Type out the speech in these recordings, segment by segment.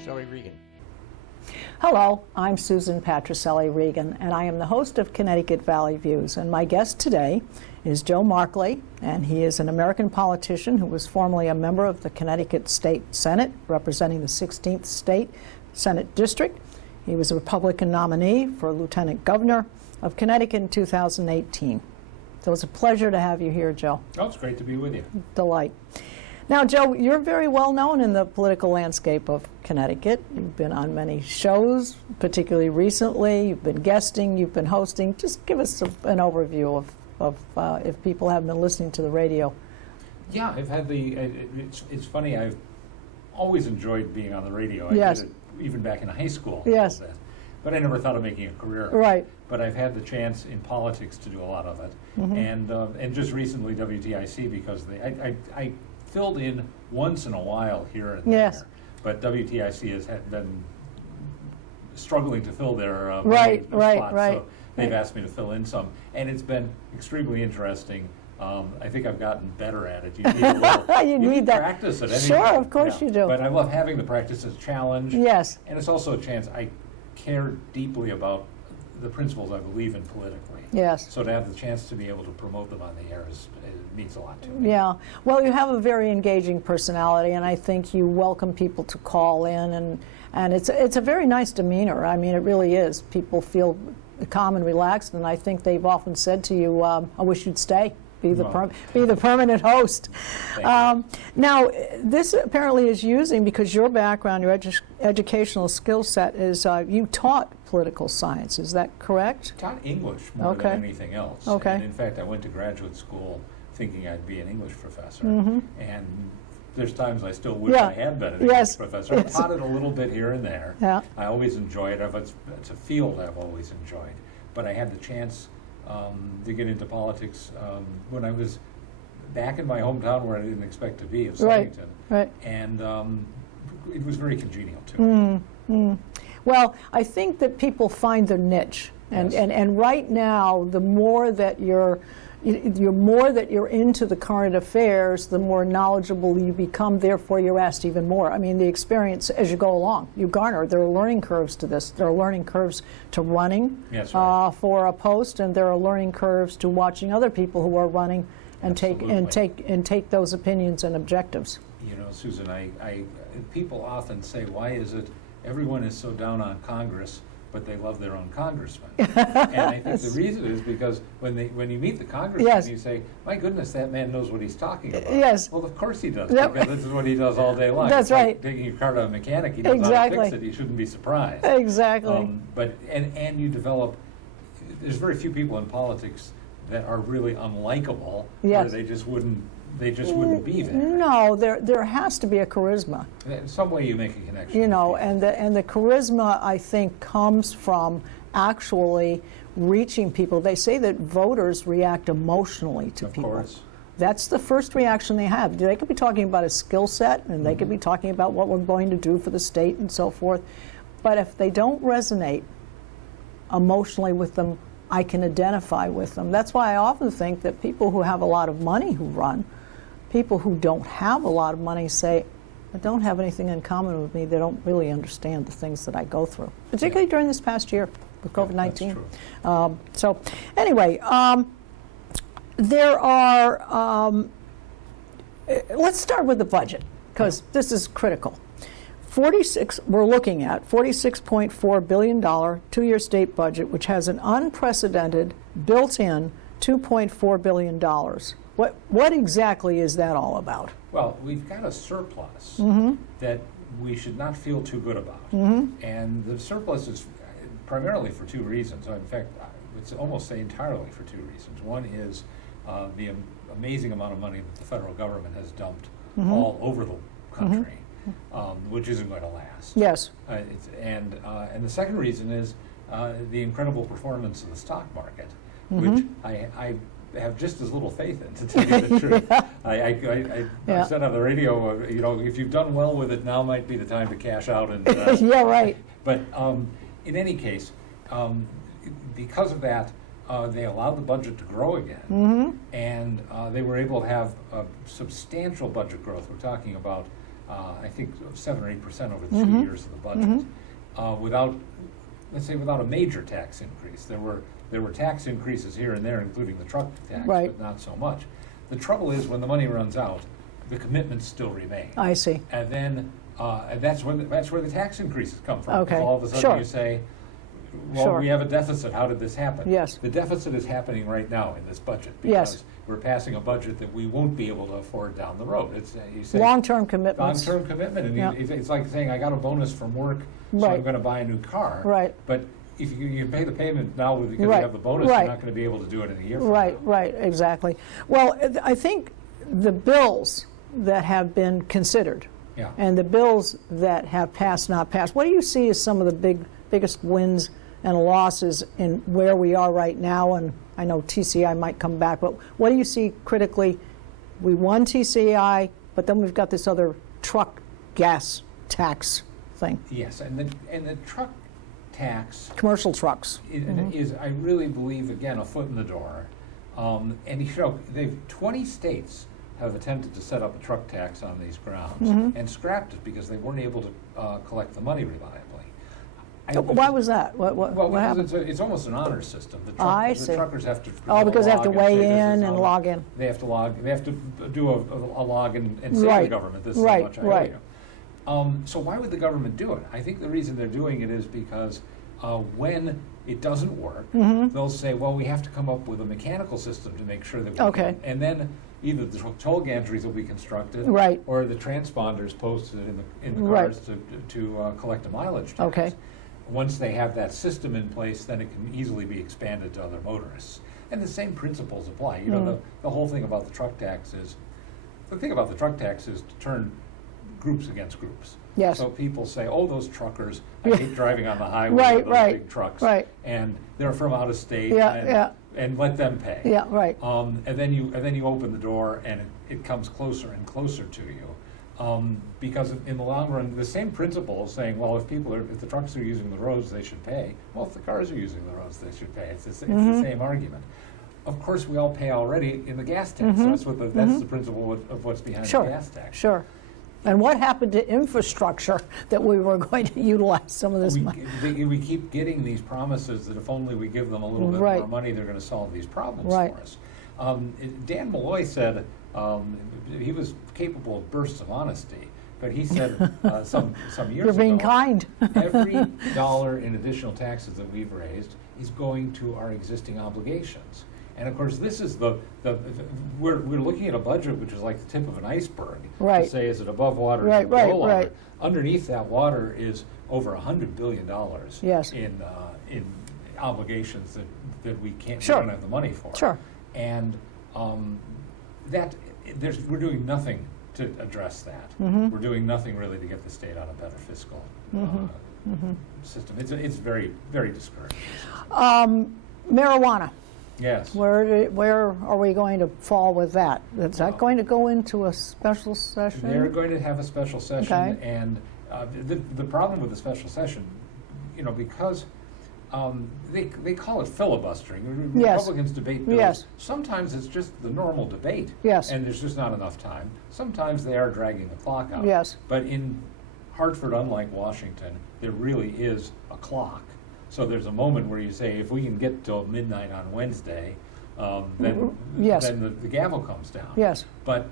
Patricelli Regan. Hello, I'm Susan Patricelli Regan, and I am the host of Connecticut Valley Views. And my guest today is Joe Markley, and he is an American politician who was formerly a member of the Connecticut State Senate, representing the 16th State Senate District. He was a Republican nominee for Lieutenant Governor of Connecticut in 2018. So it's a pleasure to have you here, Joe. Oh, it's great to be with you. Delight. Now, Joe, you're very well known in the political landscape of Connecticut. You've been on many shows, particularly recently. You've been guesting, you've been hosting. Just give us an overview of if people haven't been listening to the radio. Yeah, I've had it's funny, I've always enjoyed being on the radio. Yes. I did it even back in high school. Yes. But I never thought of making a career. Right. But I've had the chance in politics to do a lot of it. Mm-hmm. And just recently WTIC, because I filled in once in a while here and Yes. there. But WTIC has been struggling to fill their Right. spots, so they've asked me to fill in some. And it's been extremely interesting. I think I've gotten better at it. You need a little, You need need that. practice it. Sure, of course you do. But I love having the practice as a challenge. Yes. And it's also a chance. I care deeply about the principles I believe in politically. Yes. So to have the chance to be able to promote them on the air it means a lot to me. Yeah. Well, you have a very engaging personality, and I think you welcome people to call in, and it's a very nice demeanor. I mean, it really is. People feel calm and relaxed, and I think they've often said to you, I wish you'd stay. Be the permanent host. Now, this apparently is using, because your background, your educational skill set is you taught political science. Is that correct? Taught English more than anything else. Okay. And in fact, I went to graduate school thinking I'd be an English professor. And there's times I still wish I had been an English professor. I taught it a little bit here and there. Yeah. I always enjoy it. It's a field I've always enjoyed. But I had the chance to get into politics when I was back in my hometown where I didn't expect to be, of Southington. Right. And it was very congenial to me. Well, I think that people find their niche, and right now, the more that you're into the current affairs, the more knowledgeable you become. Therefore, you're asked even more. I mean, the experience as you go along, you garner. There are learning curves to this. There are learning curves to running for a post, and there are learning curves to watching other people who are running and take those opinions and objectives. You know, Susan, people often say, why is it everyone is so down on Congress, but they love their own congressman? And I think the reason is because when you meet the congressman, you say, my goodness, that man knows what he's talking about. Yes. Well, of course he does, because this is what he does all day long. That's it's right. Like taking your car to a mechanic, he knows how to fix it, you shouldn't be surprised. Exactly. But you develop, there's very few people in politics that are really unlikable, where they just wouldn't be there. No, there has to be a charisma. In some way you make a connection. You know, and the charisma, I think, comes from actually reaching people. They say that voters react emotionally to people. Of course. That's the first reaction they have. They could be talking about a skill set, and they could be talking about what we're going to do for the state and so forth. But if they don't resonate emotionally with them, I can identify with them. That's why I often think that people who have a lot of money who run, people who don't have a lot of money say, I don't have anything in common with me. They don't really understand the things that I go through, particularly during this past year with COVID-19. So anyway, there are, let's start with the budget, because this is critical. We're looking at $46.4 billion two-year state budget, which has an unprecedented built-in $2.4 billion. What exactly is that all about? Well, we've got a surplus that we should not feel too good about. And the surplus is primarily for two reasons. In fact, it's almost say entirely for two reasons. One is the amazing amount of money that the federal government has dumped all over the country. Which isn't going to last. Yes. And the second reason is the incredible performance of the stock market, which I have just as little faith in, to tell you the truth. I said on the radio, you know, if you've done well with it, now might be the time to cash out. And yeah, right. But in any case, because of that, they allowed the budget to grow again, and they were able to have a substantial budget growth. We're talking about I think 7 or 8% over the 2 years of the budget, without, let's say, without a major tax increase. There were tax increases here and there, including the truck tax, Right. but not so much. The trouble is, when the money runs out, the commitments still remain. I see. And then and that's where the tax increases come from. 'Cause Okay. all of a sudden Sure. you say, well, Sure. we have a deficit. How did this happen? Yes. The deficit is happening right now in this budget because Yes. we're passing a budget that we won't be able to afford down the road. It's you say Long-term commitments. long-term commitment, and Yeah. it's like saying I got a bonus from work, so I'm Right. going to buy a new car. Right. But if you pay the payment now because Right. you have the bonus, Right. you're not going to be able to do it in a year. From Right, now. right, exactly. Well, I think the bills that have been considered Yeah. and the bills that have passed, not passed, what do you see as some of the biggest wins and losses in where we are right now? And I know TCI might come back, but what do you see critically? We won TCI, but then we've got this other truck gas tax thing, Yes, and the truck tax commercial trucks. is, I really believe, again, a foot in the door. And you know, 20 states have attempted to set up a truck tax on these grounds and scrapped it because they weren't able to collect the money reliably. Why was that? What Well, because happened? it's almost an honor system. I The see. truckers have to. Oh, because they have to log and say weigh this is in how and much- log in. They have to log. They have to do a log and say to the Right. government, "This is Right, how much I owe right. you." So why would the government do it? I think the reason they're doing it is because when it doesn't work, they'll say, "Well, we have to come up with a mechanical system to make sure that we Okay. can." And then either the toll gantries will be constructed, Right. or the transponders posted in the Right. cars to collect a mileage tax. Okay. Once they have that system in place, then it can easily be expanded to other motorists. And the same principles apply. You know, the whole thing about the truck tax is to turn groups against groups. Yes. So people say, oh, those truckers, I hate driving on the highway Right, with those right, big trucks. right. And they're from out of state. Yeah, and, yeah. and let them pay. Yeah, right. And then you open the door and it comes closer and closer to you. Because in the long run, the same principle is saying, well, if the trucks are using the roads, they should pay. Well, if the cars are using the roads, they should pay. It's the same argument. Of course, we all pay already in the gas tax. So that's the principle of what's behind Sure, the gas tax. sure. And what happened to infrastructure that we were going to utilize some of this money? We keep getting these promises that if only we give them a little bit Right. more money, they're going to solve these problems Right. for us. Dan Malloy said he was capable of bursts of honesty, but he said some years You're being ago, kind. every dollar in additional taxes that we've raised is going to our existing obligations. And of course, this is we're looking at a budget which is like the tip of an iceberg. Right. To say, is it above water? Right, is it below right, water? right. Underneath that water is over $100 billion Yes. in obligations that we can't, Sure. we don't have the money for. Sure. And we're doing nothing to address that. We're doing nothing really to get the state on a better fiscal system. It's very, very discouraging. Marijuana, Yes. where are we going to fall with that? Is that going to go into a special session? They're going to have a special session, Okay. and the problem with the special session, because they call it filibustering. Yes. Republicans debate bills. Yes. Sometimes it's just the normal debate. Yes. And there's just not enough time. Sometimes they are dragging the clock out. Yes. But in Hartford, unlike Washington, there really is a clock. So there's a moment where you say, if we can get till midnight on Wednesday, then Yes. the gavel comes down. Yes. But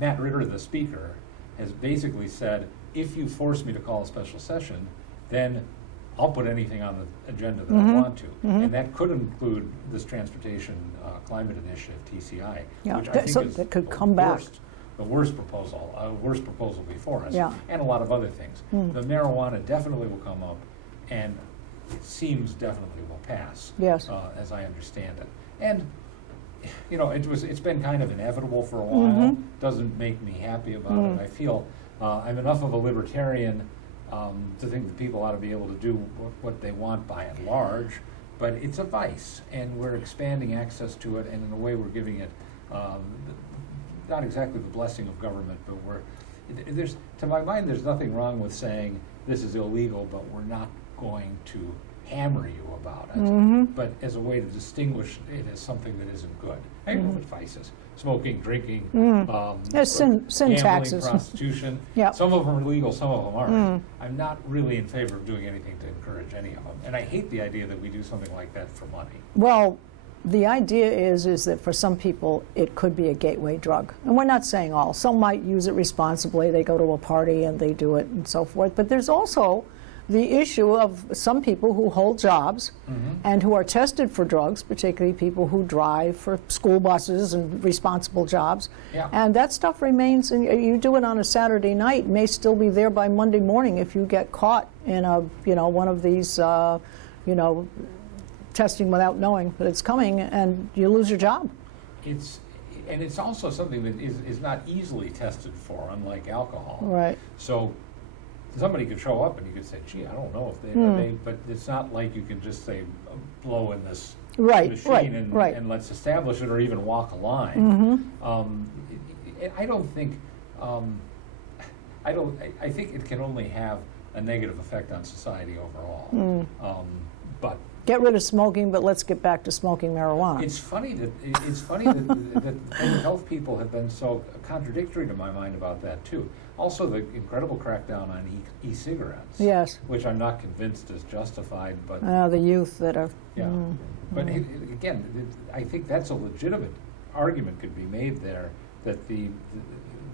Matt Ritter, the speaker, has basically said, if you force me to call a special session, then I'll put anything on the agenda that I want to. And that could include this Transportation Climate Initiative, TCI, Yeah, which I that- think so is that could come back. the worst proposal before us, Yeah. and a lot of other things. The marijuana definitely will come up, and it seems definitely will pass, Yes. as I understand it. And it's been kind of inevitable for a while. Doesn't make me happy about it. I feel I'm enough of a libertarian to think that people ought to be able to do what they want by and large, but it's a vice, and we're expanding access to it, and in a way we're giving it not exactly the blessing of government, but to my mind, there's nothing wrong with saying this is illegal, but we're not going to hammer you about it, but as a way to distinguish it as something that isn't good. I know what vices: smoking, drinking, There's sin gambling, taxes. prostitution. Yep. Some of them are legal, some of them aren't. I'm not really in favor of doing anything to encourage any of them, and I hate the idea that we do something like that for money. Well, the idea is that for some people it could be a gateway drug. And we're not saying all. Some might use it responsibly. They go to a party and they do it and so forth. But there's also the issue of some people who hold jobs and who are tested for drugs, particularly people who drive for school buses and responsible jobs. Yeah. And that stuff remains, and you do it on a Saturday night, may still be there by Monday morning if you get caught in a, one of these, testing without knowing that it's coming, and you lose your job. It's also something that is not easily tested for, unlike alcohol. Right. So somebody could show up and you could say, gee, I don't know if they but it's not like you can just say, blow in this machine and let's establish it, or even walk a line. I don't think, I think it can only have a negative effect on society overall. But get rid of smoking, but let's get back to smoking marijuana. It's funny that public health people have been so contradictory to my mind about that too. Also, the incredible crackdown on e-cigarettes, yes, which I'm not convinced is justified, but the youth that are But again, I think that's a legitimate argument could be made there, that the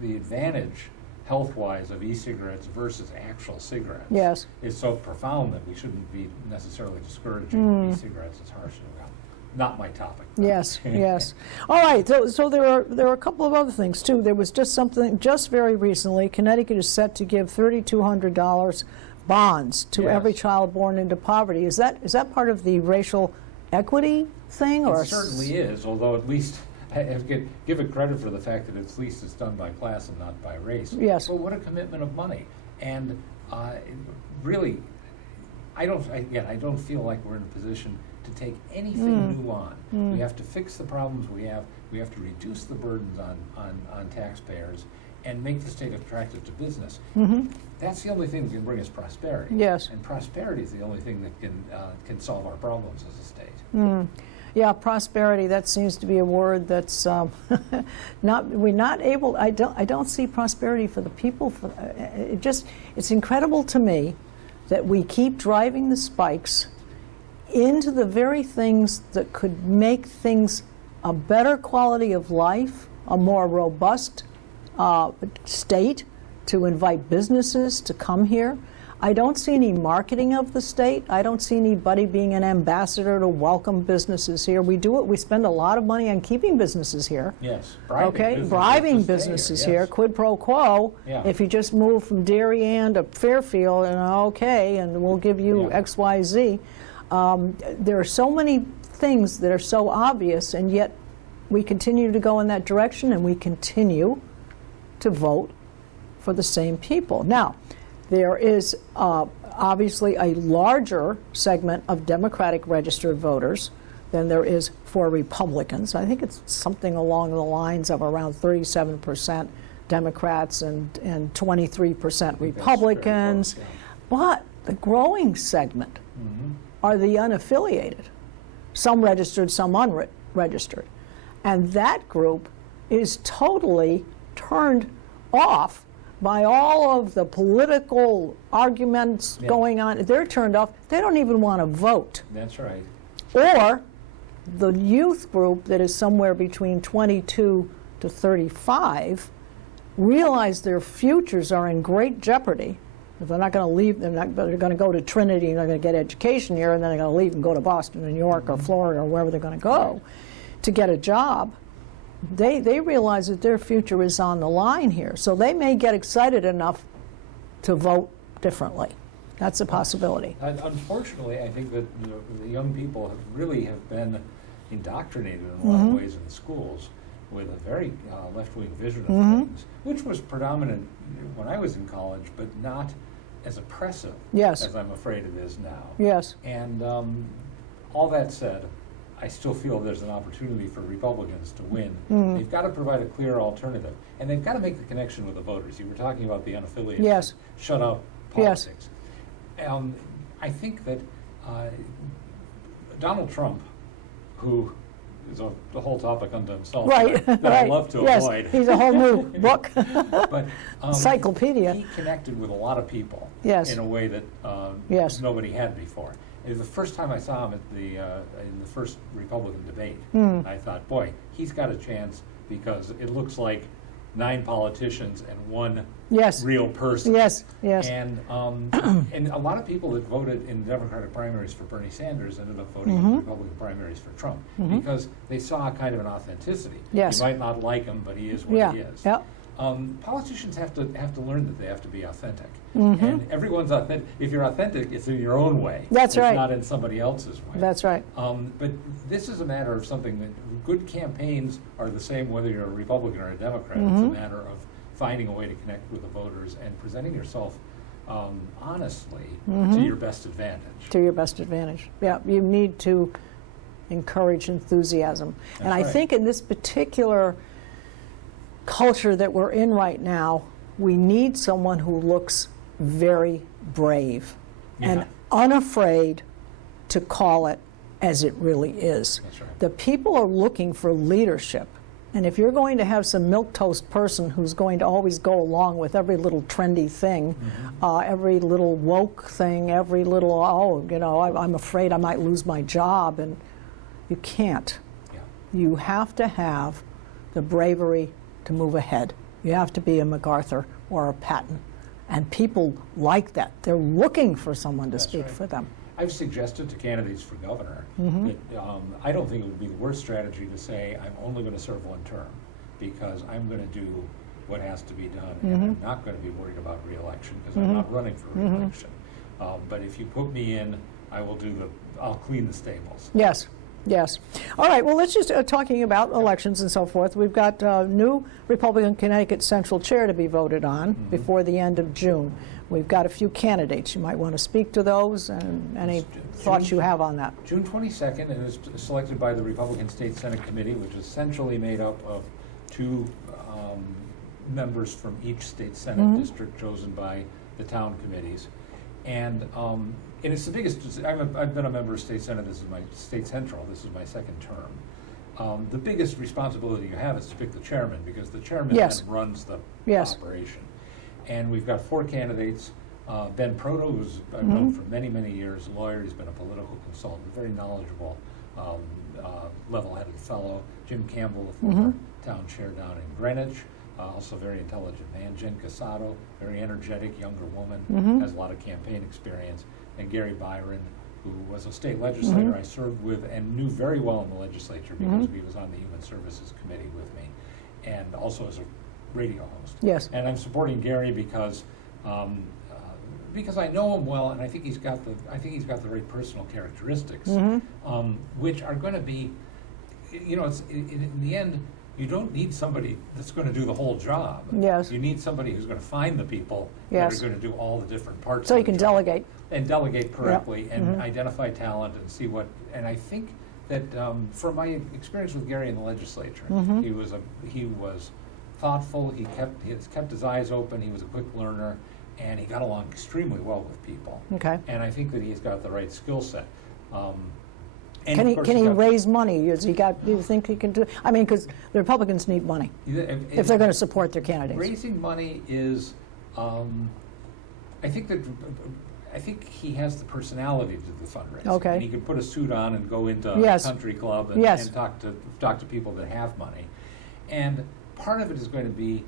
advantage health-wise of e-cigarettes versus actual cigarettes is so profound that we shouldn't be necessarily discouraging e-cigarettes as harsh as well. Not my topic. Yes, yes. All right, so there are a couple of other things, too. There was just something, just very recently, Connecticut is set to give $3,200 bonds to every child born into poverty. Is that part of the racial equity thing? Or it certainly is, although at least I have to give it credit for the fact that at least it's done by class and not by race. Yes. But what a commitment of money. And really, I don't feel like we're in a position to take anything new on. We have to fix the problems we have. We have to reduce the burdens on taxpayers and make the state attractive to business. That's the only thing that can bring us prosperity. Yes. And prosperity is the only thing that can solve our problems as a state. Yeah, prosperity, that seems to be a word that's we're not able, I don't see prosperity for the people. It's incredible to me that we keep driving the spikes into the very things that could make things a better quality of life, a more robust state, to invite businesses to come here. I don't see any marketing of the state. I don't see anybody being an ambassador to welcome businesses here. We do it. We spend a lot of money on keeping businesses here. Yes. Bribing businesses here, quid pro quo. Yeah. If you just move from Darien to Fairfield, and we'll give you X, Y, Z. There are so many things that are so obvious, and yet we continue to go in that direction, and we continue to vote for the same people. Now, there is obviously a larger segment of Democratic registered voters than there is for Republicans. I think it's something along the lines of around 37% Democrats and 23% Republicans. But the growing segment are the unaffiliated, some registered, some unregistered. And that group is totally turned off by all of the political arguments going on. They're turned off. They don't even want to vote. That's right. Or the youth group that is somewhere between 22 to 35 realize their futures are in great jeopardy. If they're not going to leave, they're going to go to Trinity and they're going to get education here, and then they're going to leave and go to Boston or New York or Florida or wherever they're going to go to get a job. They realize that their future is on the line here. So they may get excited enough to vote differently. That's a possibility. Unfortunately, I think that the young people really have been indoctrinated in a lot of ways in the schools with a very left-wing vision of things, which was predominant when I was in college, but not as oppressive as I'm afraid it is now. Yes. And all that said, I still feel there's an opportunity for Republicans to win. They've got to provide a clear alternative, and they've got to make the connection with the voters. You were talking about the unaffiliated. Yes. Shut up politics. I think that Donald Trump, who is a whole topic unto himself, Right, that right. I love to Yes, avoid. he's a whole new book. But Encyclopedia. he connected with a lot of people Yes. in a way that Yes. nobody had before. And the first time I saw him at in the first Republican debate, I thought, boy, he's got a chance, because it looks like 9 politicians and 1 Yes. real person. Yes, yes. And and a lot of people that voted in the Democratic primaries for Bernie Sanders ended up voting in the Republican primaries for Trump, because they saw a kind of an authenticity. Yes. You might not like him, but he is what Yeah, he is. yeah. Politicians have to learn that they have to be authentic, and everyone's authentic. If you're authentic, it's in your own way. That's right. It's not in somebody else's way. That's right. But this is a matter of something that good campaigns are the same whether you're a Republican or a Democrat. It's a matter of finding a way to connect with the voters and presenting yourself honestly to your best advantage. To your best advantage. Yeah, you need to encourage enthusiasm. And I right. think in this particular culture that we're in right now, we need someone who looks very brave and Yeah. unafraid to call it as it really is. That's right. The people are looking for leadership. And if you're going to have some milquetoast person who's going to always go along with every little trendy thing, every little woke thing, every little, I'm afraid I might lose my job, and you can't. Yeah. You have to have the bravery to move ahead. You have to be a MacArthur or a Patton. And people like that. They're looking for someone to That's speak right. for them. I've suggested to candidates for governor that I don't think it would be the worst strategy to say I'm only going to serve 1 term, because I'm going to do what has to be done, and I'm not going to be worried about re-election, because I'm not running for re-election. But if you put me in, I'll clean the stables. Yes, yes. All right, well, let's just, talking about elections and so forth, we've got new Republican Connecticut Central Chair to be voted on before the end of June. We've got a few candidates. You might want to speak to those, and any thoughts you have on that. June 22nd, and is selected by the Republican State Senate Committee, which is essentially made up of 2 members from each state Senate district chosen by the town committees. And it's the biggest, I've been a member of State Senate, this is my State Central, this is my 2nd term. The biggest responsibility you have is to pick the chairman, because the chairman Yes. then runs the Yes. operation. And we've got 4 candidates. Ben Proto, who's I've known for many, many years, a lawyer, he's been a political consultant, very knowledgeable, level-headed fellow. Jim Campbell, the former town chair down in Greenwich, also very intelligent man. Jen Casado, very energetic younger woman, has a lot of campaign experience. And Gary Byron, who was a state legislator I served with and knew very well in the legislature, because he was on the Human Services Committee with me, and also as a radio host. Yes. And I'm supporting Gary because I know him well, and I think he's got the right personal characteristics, which are going to be, it's in the end, you don't need somebody that's going to do the whole job. Yes. You need somebody who's going to find the people Yes. that are going to do all the different parts. So of you the can job. delegate. And delegate correctly, and identify talent, and see what. And I think that from my experience with Gary in the legislature, he was thoughtful. He kept his eyes open. He was a quick learner, and he got along extremely well with people. Okay. And I think that he's got the right skill set. Can he raise money? Do you think he can do? I mean, because the Republicans need money if they're going to support their candidates. Raising money is, I think he has the personality to do the fundraising. Okay. And he can put a suit on and go into Yes. a country club and, Yes. and talk to people that have money. And part of it is going to be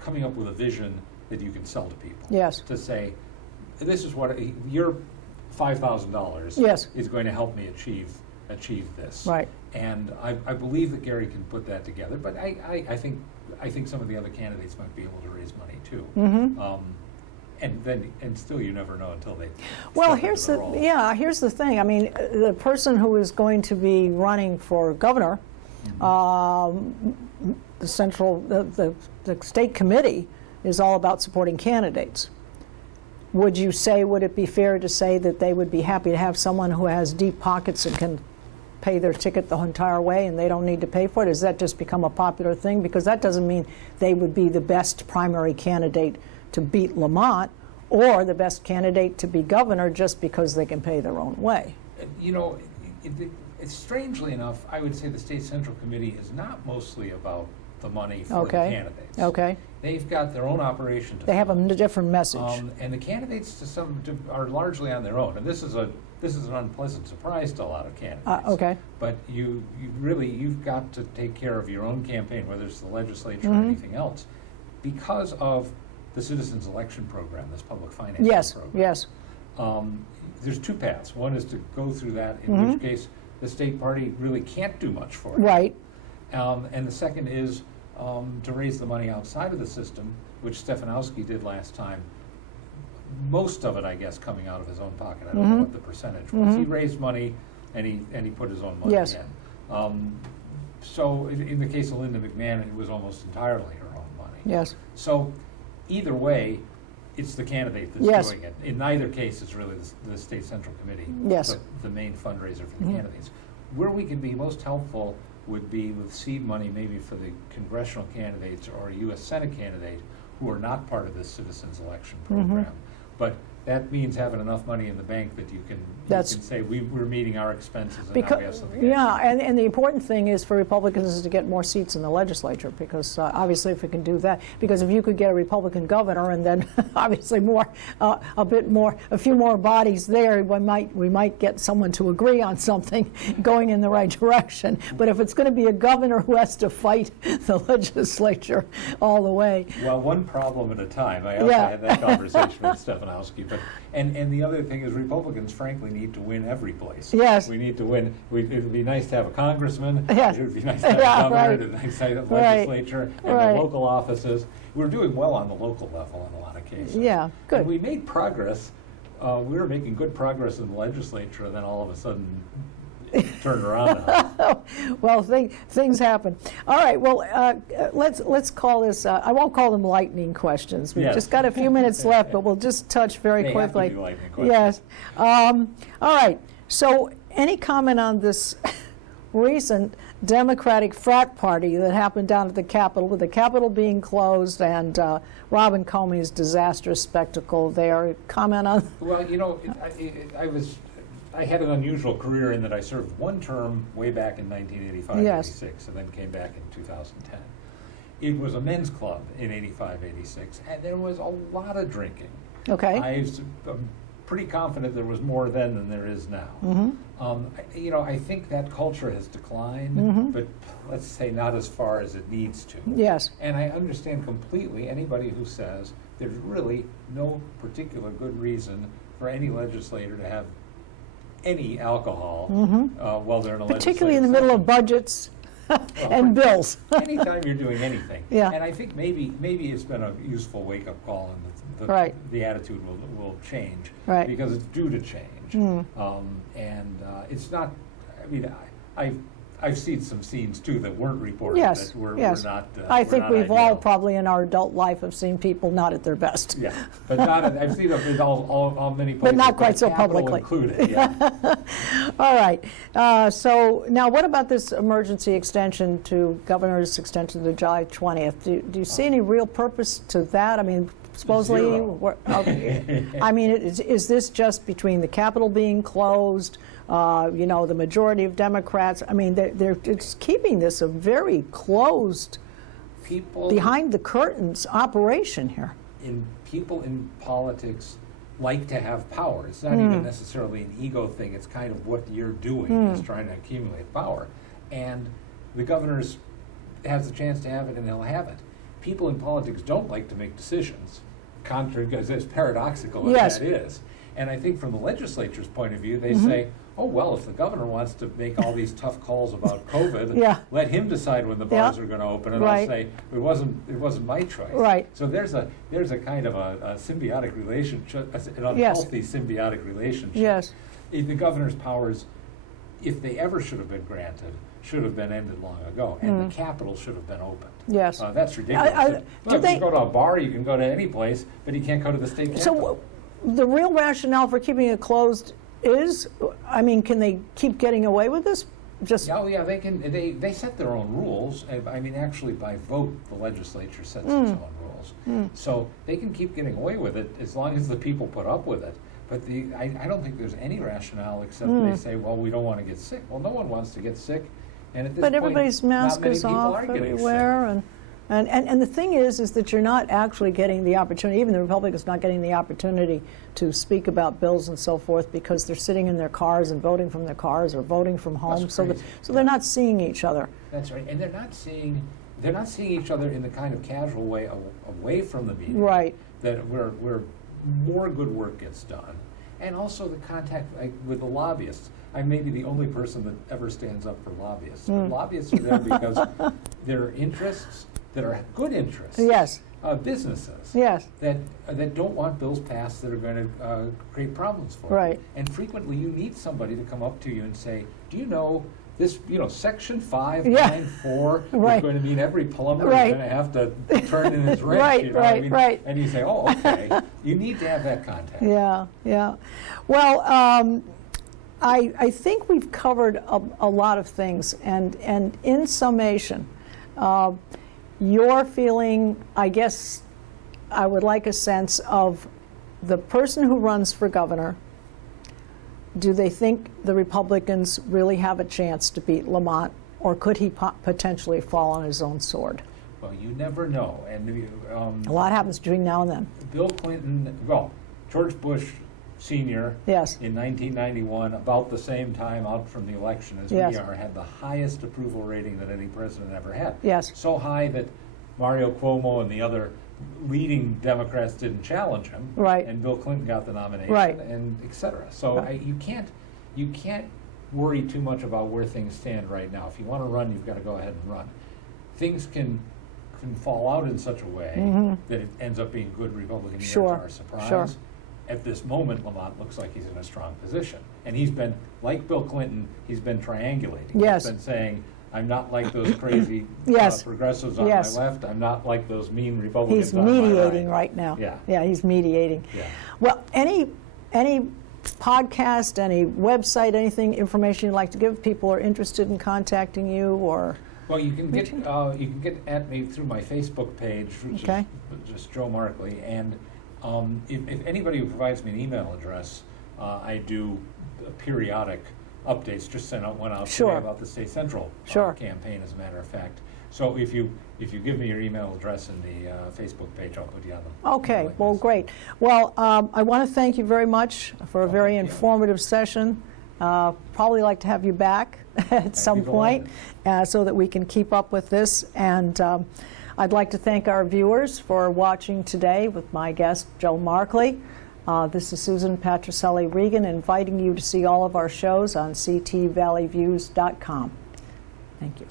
coming up with a vision that you can sell to people. Yes. To say, this is what your $5,000 Yes. is going to help me achieve this. Right. And I believe that Gary can put that together. But I think some of the other candidates might be able to raise money too. And still, you never know until they. Well, step into the role. here's the thing. I mean, the person who is going to be running for governor, the state committee is all about supporting candidates. Would it be fair to say that they would be happy to have someone who has deep pockets and can pay their ticket the entire way and they don't need to pay for it? Does that just become a popular thing? Because that doesn't mean they would be the best primary candidate to beat Lamont, or the best candidate to be governor just because they can pay their own way. You know, it's strangely enough, I would say the State Central Committee is not mostly about the money for the candidates. Okay. They've got their own operation to They have fund. a different message. And the candidates are largely on their own, and this is an unpleasant surprise to a lot of candidates. Okay. But you've got to take care of your own campaign, whether it's the legislature or anything else, because of the Citizens Election Program, this public finance program. Yes. There's two paths. One is to go through that, in which case the state party really can't do much for it. Right. And the second is to raise the money outside of the system, which Stefanowski did last time. Most of it, I guess, coming out of his own pocket. I don't know what the percentage was. He raised money, and he put his own money Yes. in. So in the case of Linda McMahon, it was almost entirely her own money. Yes. So either way, it's the candidate that's doing it. In neither case, it's really the State Central Committee, Yes. the main fundraiser for the candidates. Where we can be most helpful would be with seed money, maybe for the congressional candidates or a U.S. Senate candidate who are not part of this citizens election program. But that means having enough money in the bank that you can say we're meeting our expenses and now we have something. Yeah, and the important thing is for Republicans is to get more seats in the legislature, because obviously if we can do that, because if you could get a Republican governor and then obviously a few more bodies there, we might get someone to agree on something going in the right direction. But if it's going to be a governor who has to fight the legislature all the way. Well, one problem at a time. I also had that conversation with Stefanowski. But and the other thing is Republicans, frankly, need to win every place. Yes. We need to win. It would be nice to have a congressman. Yes. It would be nice to have a governor. It would be nice to have a legislature and Right. the local offices. We're doing well on the local level in a lot of cases. Yeah, good. And we made progress. We were making good progress in the legislature, and then all of a sudden turned around on us. Well, things happen. All right. Well, let's call this. I won't call them lightning questions. We've just got a few minutes left, but we'll just touch very They quickly. have to be lightning questions. Yes. All right. So, any comment on this recent Democratic frat party that happened down at the Capitol, with the Capitol being closed and Robin Comey's disastrous spectacle there? Comment on? Well, you know, I had an unusual career in that I served one term way back in 1985, Yes. 86, and then came back in 2010. It was a men's club in 85, 86, and there was a lot of drinking. Okay. I'm pretty confident there was more then than there is now. I think that culture has declined, but let's say not as far as it needs to. Yes. And I understand completely anybody who says there's really no particular good reason for any legislator to have any alcohol while they're in a legislative Particularly in the middle of budgets and bills. Anytime you're doing anything. Yeah. And I think maybe it's been a useful wake-up call, and Right. the attitude will change. Right. Because it's due to change. It's not, I mean, I've seen some scenes too that weren't reported Yes, that were yes. not I were think not we've ideal. all probably in our adult life have seen people not at their best. Yeah, but I've seen it in all many places. But not quite so Capitol publicly. included, yeah. All right. So now what about this emergency extension to governor's extension to July 20th? Do you see any real purpose to that? I mean, supposedly, Zero. I mean, is this just between the Capitol being closed, the majority of Democrats? I mean, it's keeping this a very closed, behind the curtains operation here. People in politics like to have power. It's not even necessarily an ego thing. It's kind of what you're doing is trying to accumulate power. And the governor has the chance to have it, and he'll have it. People in politics don't like to make decisions, contrary, because as paradoxical as that is. And I think from the legislature's point of view, they say, oh, well, if the governor wants to make all these tough calls about COVID, let him decide when the bars are going to open, and I'll say, it wasn't my choice. Right. So there's a kind of a symbiotic relationship, an unhealthy symbiotic relationship. Yes. The governor's powers, if they ever should have been granted, should have been ended long ago, and the Capitol should have been opened. Yes. That's ridiculous. If you go to a bar, you can go to any place, but you can't go to the state Capitol. So the real rationale for keeping it closed is, I mean, can they keep getting away with this? Oh yeah, they can. They set their own rules. I mean, actually, by vote, the legislature sets its own rules. bills. So they can keep getting away with it as long as the people put up with it. But I don't think there's any rationale except they say, well, we don't want to get sick. Well, no one wants to get sick. And at this But point, everybody's mask is off everywhere. And the thing is that you're not actually getting the opportunity, even the Republicans not getting the opportunity to speak about bills and so forth because they're sitting in their cars and voting from their cars or voting from home. So they're not seeing each other. That's right. And they're not seeing each other in the kind of casual way away from the meeting. Right. That where more good work gets done. And also the contact with the lobbyists. I may be the only person that ever stands up for lobbyists. But lobbyists are there because there are interests that are good interests. Yes. Businesses. Yes. That don't want bills passed that are going to create problems for them. Right. And frequently you need somebody to come up to you and say, do you know this, Section 5, Yeah. Line 4 Right. is going to mean every plumber Right. is going to have to turn in his rent. Right, right, right. And you say, oh, okay. You need to have that contact. Yeah, yeah. Well, I think we've covered a lot of things, and in summation, your feeling, I guess, I would like a sense of the person who runs for governor. Do they think the Republicans really have a chance to beat Lamont, or could he potentially fall on his own sword? Well, you never know. And A lot happens between now and then. Bill Clinton, George Bush Sr. Yes. in 1991, about the same time out from the election as Yes. we are, had the highest approval rating that any president ever had. Yes. So high that Mario Cuomo and the other leading Democrats didn't challenge him. Right. And Bill Clinton got the nomination. Right. And et cetera. So Right. you can't worry too much about where things stand right now. If you want to run, you've got to go ahead and run. Things can fall out in such a way that it ends up being good Republican years Sure. to our surprise. Sure. At this moment, Lamont looks like he's in a strong position. And he's been, like Bill Clinton, he's been triangulating. Yes. He's been saying, I'm not like those crazy Yes. progressives on Yes. my left. I'm not like those mean Republicans He's on my right. mediating right now. Yeah. Yeah, he's mediating. Yeah. Well, any podcast, any website, anything, information you'd like to give people who are interested in contacting you, or? Well, you can get at me through my Facebook page, which Okay. is just Joe Markley. And if anybody who provides me an email address, I do periodic updates. Just sent out one out Sure. today about the State Central Sure. campaign, as a matter of fact. So if you give me your email address in the Facebook page, I'll put you on the Okay, mailing well, list. great. Well, I want to thank you very much for a very thank you. informative session. Probably like to have you back at some be point so that we can keep up with this. And I'd like to thank our viewers for watching today with my guest, Joe Markley. This is Susan Patricelli Regan inviting you to see all of our shows on ctvalleyviews.com. Thank you.